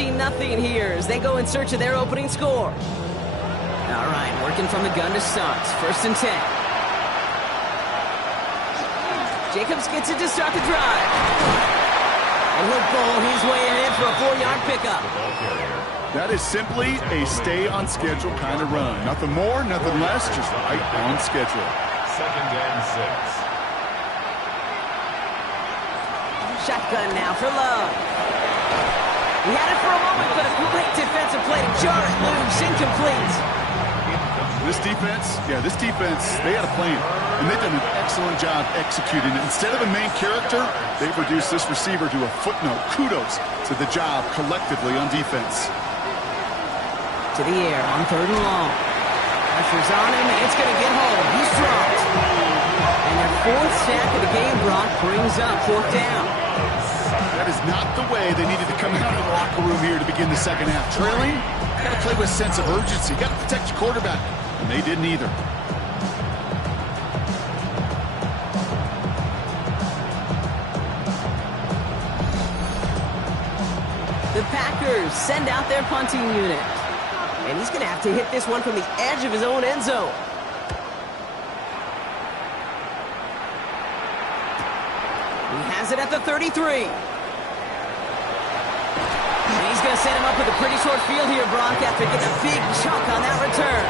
13-0 here as they go in search of their opening score. All right, working from the gun to start. 1st and 10. Jacobs gets it to start the drive. And he'll bowl his way in for a 4-yard pickup. That is simply a stay-on-schedule kind of run. Nothing more, nothing less, just right on schedule. 2nd and 6. Shotgun now for Love. He had it for a moment, but a great defensive play to jar it loose. Incomplete. This defense, they had a plan, and they've done an excellent job executing it. Instead of a main character, they've reduced this receiver to a footnote. Kudos to the job collectively on defense. To the air on 3rd and long. Pressure's on him. It's going to get home. He's dropped. And their 4th sack of the game, Brock, brings up 4th down. That is not the way they needed to come out of the locker room here to begin the second half. Trailing, got to play with a sense of urgency. Got to protect your quarterback. And they didn't either. The Packers send out their punting unit. And he's going to have to hit this one from the edge of his own end zone. He has it at the 33. And he's going to set him up with a pretty short field here, Brock, after getting a big chunk on that return.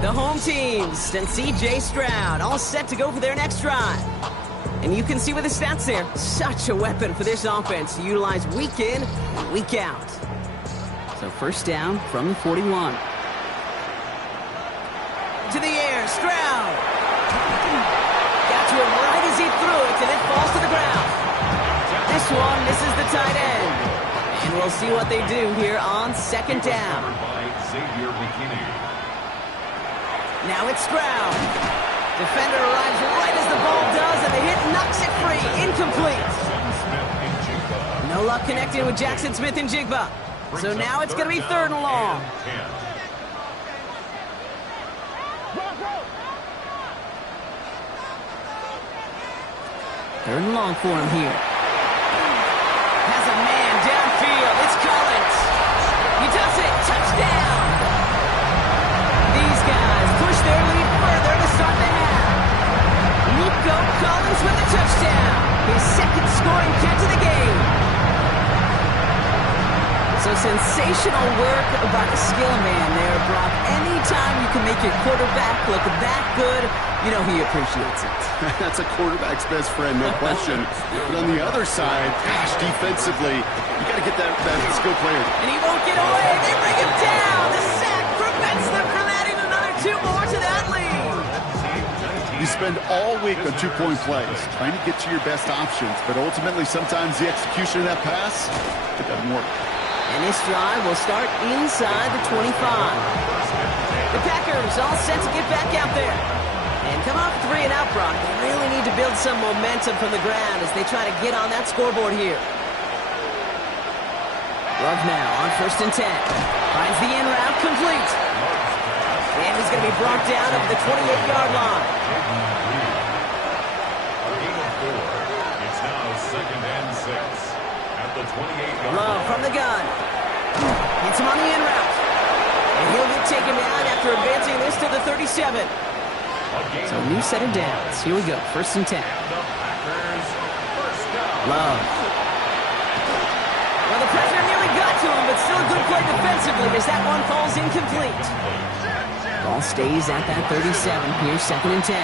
The home teams and C.J. Stroud all set to go for their next drive. And you can see with the stats there, such a weapon for this offense to utilize week in and week out. So 1st down from the 41. To the air, Stroud. Got to him right as he threw it, and it falls to the ground. This one misses the tight end. And we'll see what they do here on 2nd down. Now it's Stroud. Defender arrives right as the ball does, and the hit knocks it free. Incomplete. No luck connecting with Jackson Smith-Njigba. So now it's going to be 3rd and long. 3rd and long for him here. Has a man downfield. It's Collins. He does it. Touchdown. These guys push their lead further to start the half. Nico Collins with the touchdown. His 2nd scoring catch of the game. So sensational work by the skill man there, Brock. Anytime you can make your quarterback look that good, you know he appreciates it. That's a quarterback's best friend, no question. But on the other side, gosh, defensively, you got to get that skill player. And he won't get away. They bring him down. The sack prevents them from adding another 2 more to that lead. You spend all week on 2-point plays, trying to get to your best options, but ultimately sometimes the execution of that pass, it doesn't work. And this drive will start inside the 25. The Packers all set to get back out there. And come off 3 and out, Brock. They really need to build some momentum from the ground as they try to get on that scoreboard here. Love now on 1st and 10. Finds the in route complete. And he's going to be brought down at the 28-yard line. It's now 2nd and 6 at the 28-yard line. Love from the gun. Hits him on the in route. And he'll get taken down after advancing this to the 37. So new set of downs. Here we go. 1st and 10. Love. Well, the pressure nearly got to him, but still a good play defensively as that one falls incomplete. Ball stays at that 37. Here's 2nd and 10.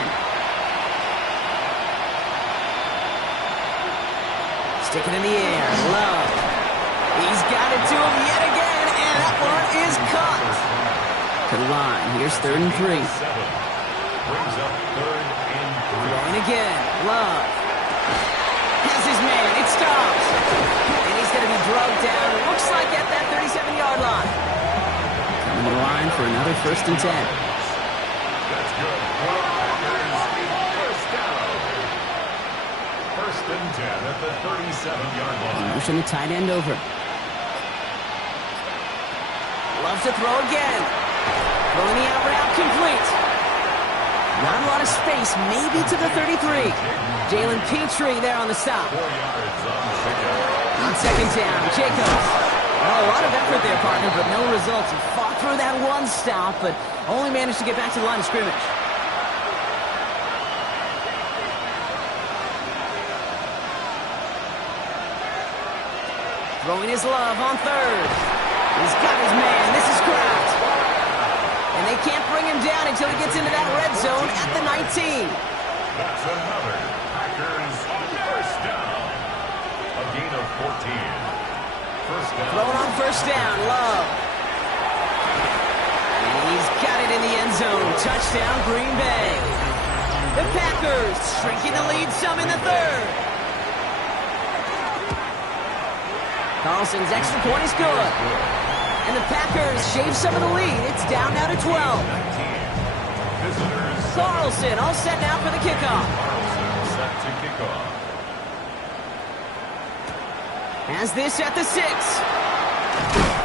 Sticking in the air. Love. He's got it to him yet again, and that one is caught. To the line. Here's 3rd and 3. Brings up 3rd and 3. And again, Love has his man. It stops. And he's going to be drugged down. It looks like at that 37-yard line. Coming to the line for another 1st and 10. That's good. First down. First and 10 at the 37-yard line. Motion the tight end over. Loves to throw again. Throwing the out route complete. Not a lot of space, maybe to the 33. Jalen Petrie there on the stop. 4 yards on the pickup. On second down, Jacobs. Well, a lot of effort there, partner, but no results. He fought through that one stop, but only managed to get back to the line of scrimmage. Throwing his love on third. He's got his man. This is Kraft. And they can't bring him down until he gets into that red zone at the 19. That's another Packers first down. A gain of 14. First down. Throwing on first down, Love. And he's got it in the end zone. Touchdown, Green Bay. The Packers shrinking the lead some in the third. Carlson's extra point is good. And the Packers shave some of the lead. It's down now to 12. Visitors. Carlson all set now for the kickoff. Carlson set to kick off. Has this at the 6.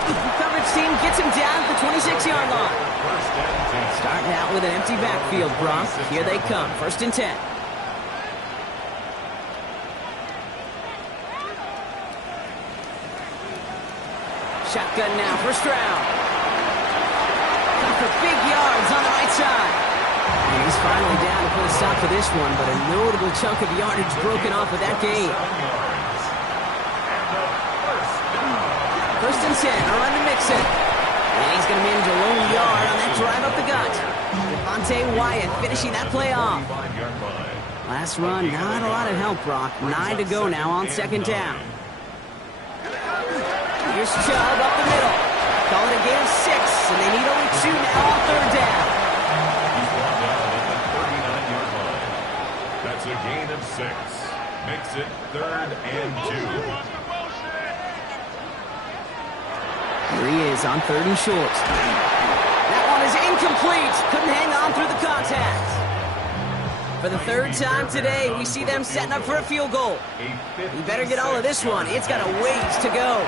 The coverage team gets him down at the 26-yard line. First and 10. Starting out with an empty backfield, Brock. Here they come. First and 10. Shotgun now, first round. Got for big yards on the right side. And he's finally down to put a stop to this one, but a notable chunk of yardage broken off with that gain. 7 yards. And the first down. First and 10, a run to Mixon. And he's going to manage a lone yard on that drive up the gut. Devontae Wyatt finishing that play off. 5-yard line. Last run, not a lot of help, Brock. 9 to go now on second down. Here's Chubb up the middle. Call it a gain of 6, and they need only 2 now on third down. He's brought down at the 39-yard line. That's a gain of 6. Makes it 3rd and 2. Here he is on 3rd and short. That one is incomplete. Couldn't hang on through the contact. For the 3rd time today, we see them setting up for a field goal. You better get all of this one. It's got a ways to go.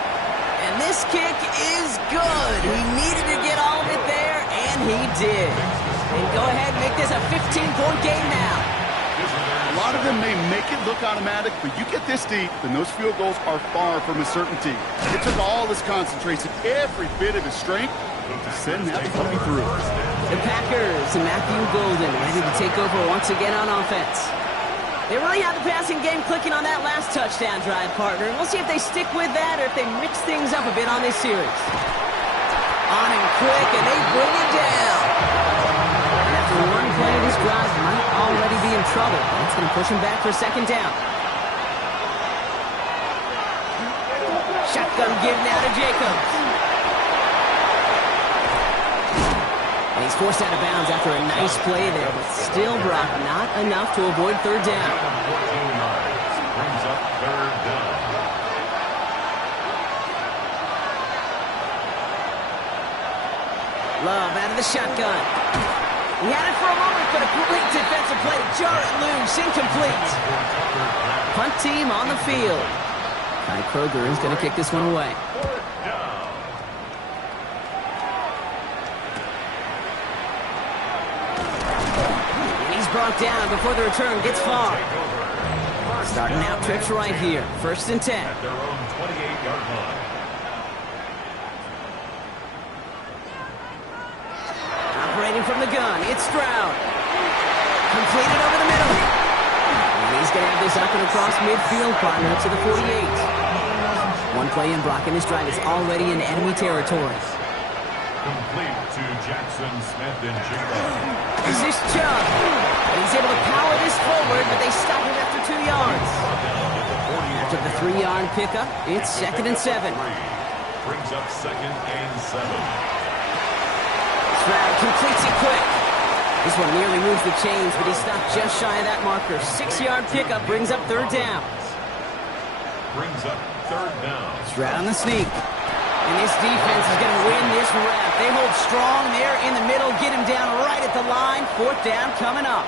And this kick is good. He needed to get all of it there, and he did. And go ahead and make this a 15-point game now. A lot of them may make it look automatic, but you get this deep, then those field goals are far from a certainty. It took all his concentration, every bit of his strength, to send that puppy through. The Packers and Matthew Golden ready to take over once again on offense. They really have the passing game clicking on that last touchdown drive, partner. And we'll see if they stick with that or if they mix things up a bit on this series. On him quick, and they bring it down. And after one play of this drive, might already be in trouble. That's going to push him back for second down. Shotgun give now to Jacobs. And he's forced out of bounds after a nice play there, but still, Brock, not enough to avoid third down. 14 yards. Brings up 3rd down. Love out of the shotgun. He had it for a moment, but a great defensive play to jar it loose. Incomplete. Punt team on the field. Kai Kroger is going to kick this one away. 4th down. Brought down before the return gets far. Starting out trips right here. 1st and 10. At their own 28-yard line. Operating from the gun, it's Stroud. Completed over the middle. And he's going to have this up and across midfield, partner, to the 48. One play in, Brock, and this drive is already in enemy territory. Complete to Jackson Smith-Njigba. Is this Chubb? And he's able to power this forward, but they stop him after 2 yards. After the 3-yard pickup, it's 2nd and 7. Brings up 2nd and 7. Stroud completes it quick. This one nearly moves the chains, but he stopped just shy of that marker. 6-yard pickup brings up 3rd down. Brings up 3rd down. Stroud on the sneak. And this defense is going to win this rep. They hold strong there in the middle, get him down right at the line. 4th down coming up.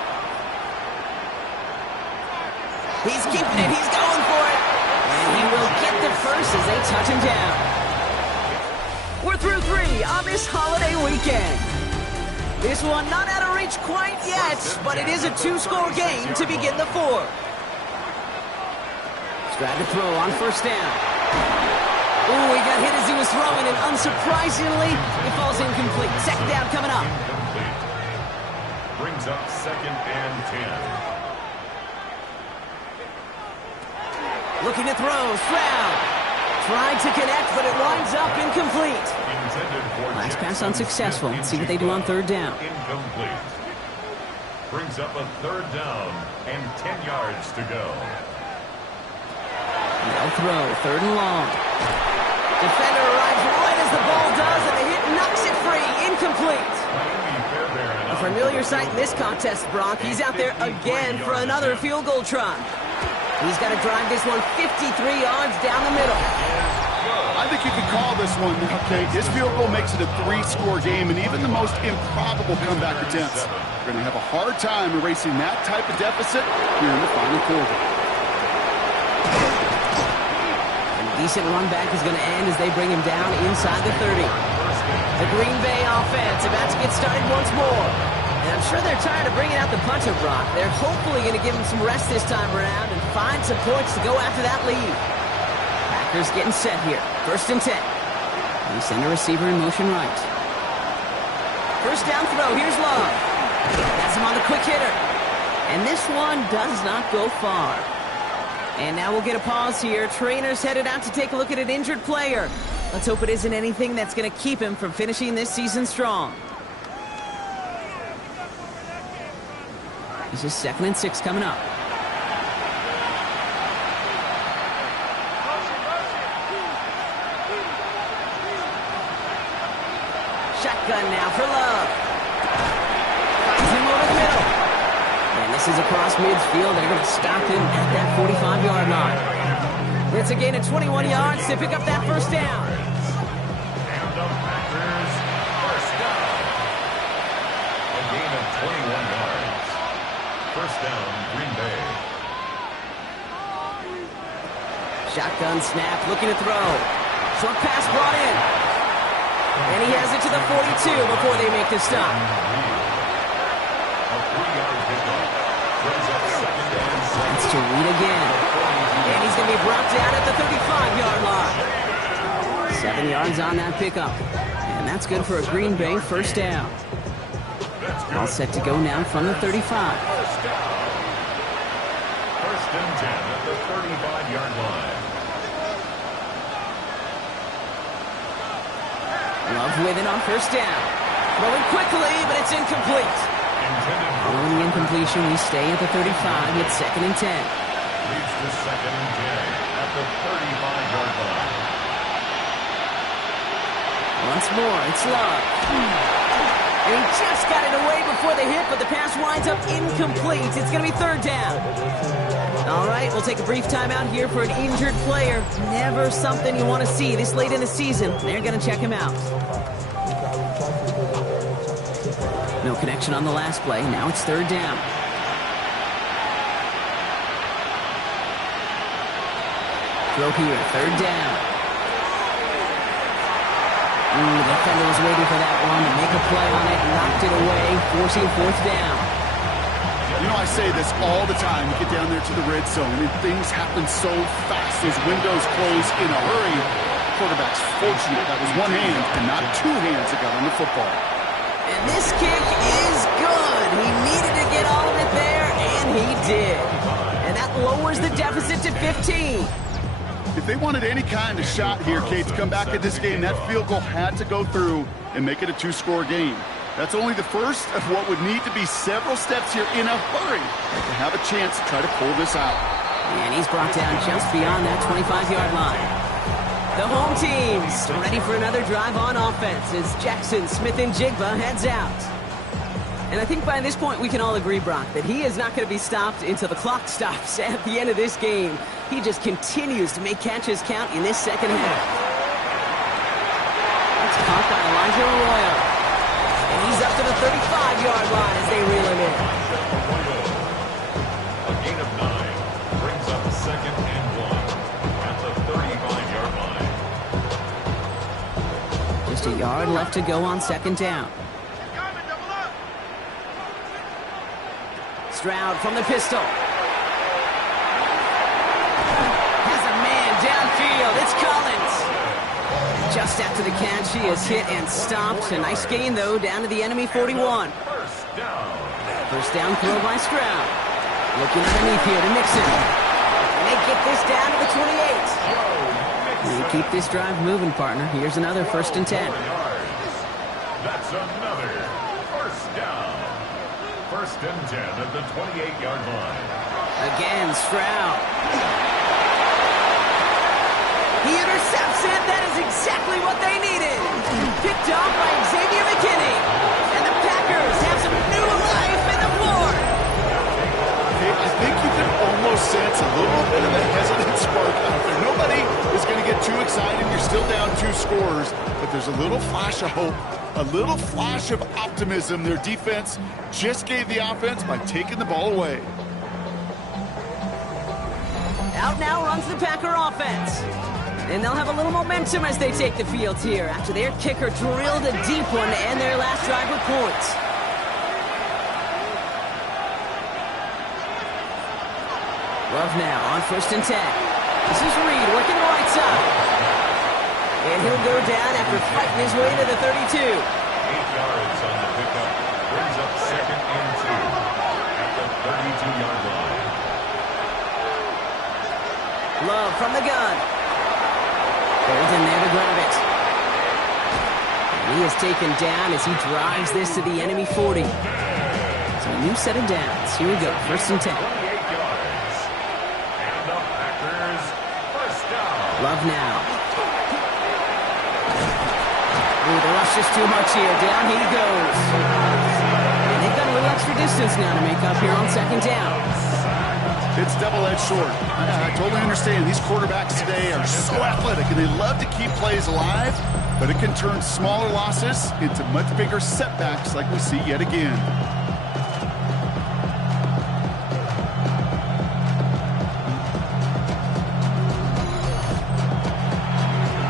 He's keeping it. He's going for it. And he will get the first as they touch him down. We're through 3 on this holiday weekend. This one not out of reach quite yet, but it is a 2-score game to begin the 4th. Tried to throw on first down. Ooh, he got hit as he was throwing, and unsurprisingly, it falls incomplete. Second down coming up. Incomplete. Brings up 2nd and 10. Looking to throw, Stroud. Tried to connect, but it winds up incomplete. Last pass unsuccessful. Let's see what they do on 3rd down. Incomplete. Brings up a 3rd down and 10 yards to go. No throw, 3rd and long. Defender arrives right as the ball does, and the hit knocks it free. Incomplete. A familiar sight in this contest, Brock. He's out there again for another field goal try. He's got to drive this one 53 yards down the middle. I think you could call this one, okay? This field goal makes it a 3-score game, and even the most improbable comeback attempts are going to have a hard time erasing that type of deficit here in the final quarter. Decent run back is going to end as they bring him down inside the 30. The Green Bay offense about to get started once more. And I'm sure they're tired of bringing out the punter, Brock. They're hopefully going to give him some rest this time around and find some points to go after that lead. Packers getting set here. 1st and 10. They send a receiver in motion right. First down throw. Here's Love. That's him on the quick hitter. And this one does not go far. And now we'll get a pause here. Trainer's headed out to take a look at an injured player. Let's hope it isn't anything that's going to keep him from finishing this season strong. This is 2nd and 6 coming up. Shotgun now for Love. Finds him over the middle. And this is across midfield. They're going to stop him at that 45-yard line. It's a gain of 21 yards to pick up that first down. And the Packers first down. A gain of 21 yards. First down, Green Bay. Shotgun snap, looking to throw. Short pass brought in. And he has it to the 42 before they make the stop. A 3-yard pickup. Brings up 2nd and 6. It's to Reed again. And he's going to be brought down at the 35-yard line. 7 yards on that pickup. And that's good for a Green Bay first down. All set to go now from the 35. First down. 1st and 10 at the 35-yard line. Love with it on first down. Throwing quickly, but it's incomplete. Following the incompletion, we stay at the 35. It's 2nd and 10. Leads to 2nd and 10 at the 35-yard line. Once more, it's Love. And he just got it away before the hit, but the pass winds up incomplete. It's going to be 3rd down. All right, we'll take a brief timeout here for an injured player. Never something you want to see this late in the season. They're going to check him out. No connection on the last play. Now it's 3rd down. Throw here, 3rd down. The defender was waiting for that one to make a play on it, knocked it away, forcing 4th down. You know, I say this all the time. You get down there to the red zone, and things happen so fast. Those windows close in a hurry. The quarterback's fortunate that was one hand and not 2 hands that got on the football. And this kick is good. He needed to get all of it there, and he did. And that lowers the deficit to 15. If they wanted any kind of shot here, Kate, to come back at this game, that field goal had to go through and make it a 2-score game. That's only the first of what would need to be several steps here in a hurry to have a chance to try to pull this out. And he's brought down just beyond that 25-yard line. The home team's ready for another drive on offense as Jackson Smith-Njigba heads out. And I think by this point we can all agree, Brock, that he is not going to be stopped until the clock stops at the end of this game. He just continues to make catches count in this second half. That's caught by Elijah Arroyo. And he's up to the 35-yard line as they reel him in. A gain of 9 brings second and 1 at the 35-yard line. Just a yard left to go on second down. Stroud from the pistol. Has a man downfield. It's Collins. Just after the catch, he is hit and stopped. A nice gain, though, down to the enemy 41. First down throw by Stroud. Looking underneath here to Mixon. And they get this down to the 28. You keep this drive moving, partner. Here's another 1st and 10. That's another first down. 1st and 10 at the 28-yard line. Again, Stroud. He intercepts it. That is exactly what they needed. Picked off by Xavier McKinney. And the Packers have some new life in the floor. Hey, I think you can almost sense a little bit of a hesitant spark out there. Nobody is going to get too excited. You're still down 2 scores, but there's a little flash of hope, a little flash of optimism. Their defense just gave the offense by taking the ball away. Out now runs the Packer offense. And they'll have a little momentum as they take the field here after their kicker drilled a deep one to end their last drive with points. Love now on 1st and 10. This is Reed working the right side. And he'll go down after fighting his way to the 32. 8 yards on the pickup. Brings up 2nd and 2 at the 32-yard line. Love from the gun. Golden there to grab it. And he is taken down as he drives this to the enemy 40. So a new set of downs. Here we go, 1st and 10. 28 yards. And the Packers first down. Love now. Ooh, the rush is too much here. Down he goes. And they've got a little extra distance now to make up here on 2nd down. It's double-edged sword. I totally understand. These quarterbacks today are so athletic, and they love to keep plays alive, but it can turn smaller losses into much bigger setbacks like we see yet again.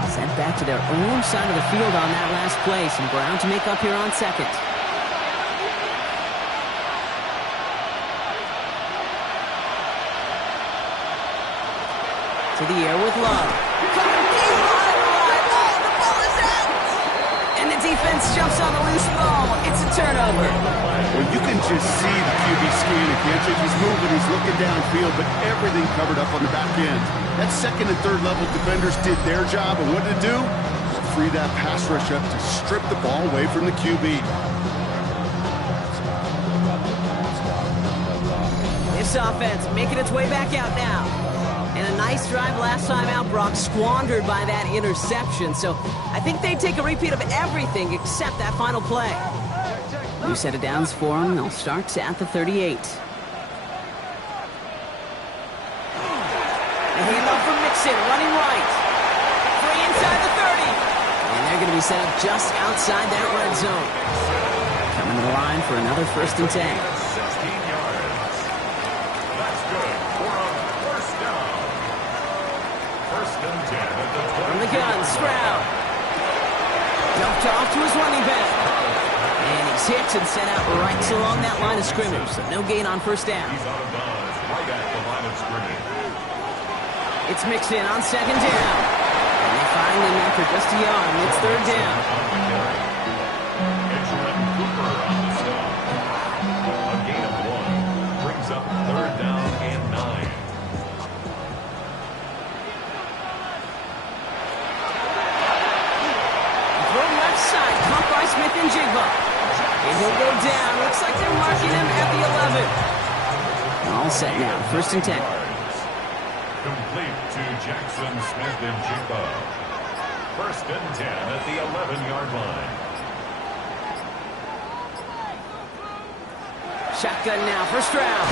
Sent back to their own side of the field on that last play. Some ground to make up here on 2nd. To the air with Love. The ball is out! And the defense jumps on the loose ball. It's a turnover. Well, you can just see the QB scanning, can't you? He's moving, he's looking downfield, but everything covered up on the back end. That 2nd and 3rd level defenders did their job, and what did it do? Free that pass rush up to strip the ball away from the QB. This offense making its way back out now. And a nice drive last time out, Brock, squandered by that interception. So I think they take a repeat of everything except that final play. New set of downs for them. They'll start at the 38. The handoff from Mixon, running right. Free inside the 30. And they're going to be set up just outside that red zone. Coming to the line for another 1st and 10. 16 yards. That's good for a first down. 1st and 10 at the 20. From the gun, Stroud. Dumped off to his running back. And he's hit and sent out right along that line of scrimmage. So no gain on 1st down. He's out of bounds right at the line of scrimmage. It's Mixon on 2nd down. And they find him after just a yard. It's 3rd down. Edgerrin Cooper on the stop. A gain of 1 brings up 3rd down and 9. Throw left side, caught by Smith-Njigba. And he'll go down. Looks like they're marking him at the 11. All set now, 1st and 10. Complete to Jackson Smith-Njigba. 1st and 10 at the 11-yard line. Shotgun now for Stroud.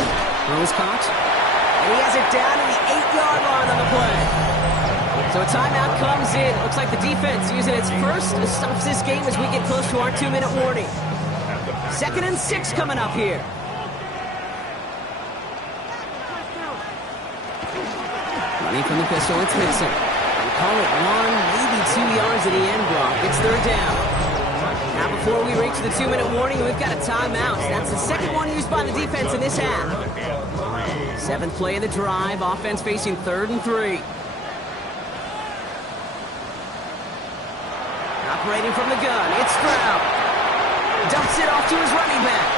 Throw is caught. And he has it down to the 8-yard line on the play. So a timeout comes in. Looks like the defense using its first to stop this game as we get close to our 2-minute warning. 2nd and 6 coming up here. Lead from the pistol, it's Mixon. We call it 1, maybe 2 yards at the end block. It's third down. Now before we reach the 2-minute warning, we've got a timeout. That's the second one used by the defense in this half. 7th play of the drive, offense facing 3rd and 3. Operating from the gun, it's Stroud. Dumps it off to his running back.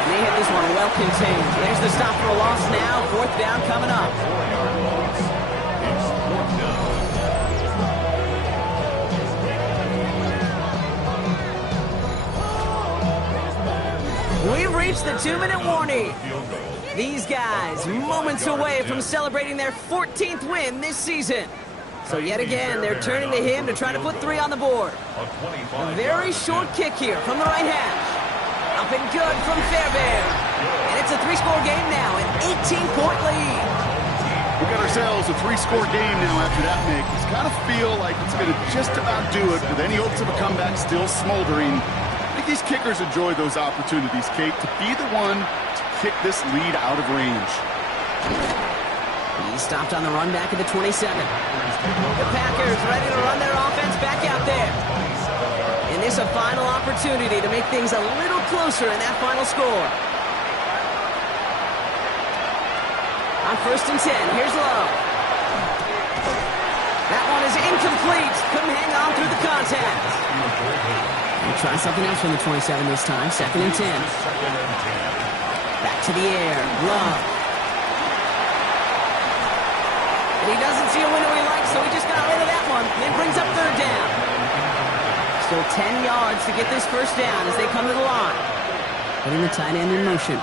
And they hit this one well contained. There's the stop for a loss now. 4th down coming up. We've reached the 2-minute warning. These guys moments away from celebrating their 14th win this season. So yet again, they're turning to him to try to put 3 on the board. A very short kick here from the right hash. Up and good from Fairbairn. And it's a 3-score game now, an 18-point lead. We got ourselves a 3-score game now after that, Nick. It's kind of feel like it's going to just about do it with any hopes of a comeback still smoldering. I think these kickers enjoy those opportunities, Kate, to be the one to kick this lead out of range. He stopped on the run back at the 27. The Packers ready to run their offense back out there. And this a final opportunity to make things a little closer in that final score. On 1st and 10, here's Love. That one is incomplete. Couldn't hang on through the contact. We'll try something else from the 27 this time. 2nd and 10. Back to the air. Love. And he doesn't see a window he likes, so he just got rid of that one. And brings up 3rd down. Still 10 yards to get this 1st down as they come to the line. Putting the tight end in motion.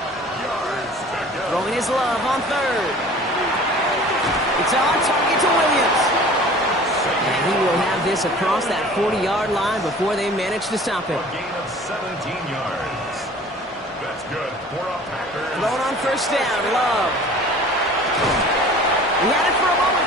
Throwing his Love on 3rd. It's on target to Williams. And he will have this across that 40-yard line before they manage to stop him. A gain of 17 yards. That's good for a Packers. Thrown on 1st down, Love. He had it for a moment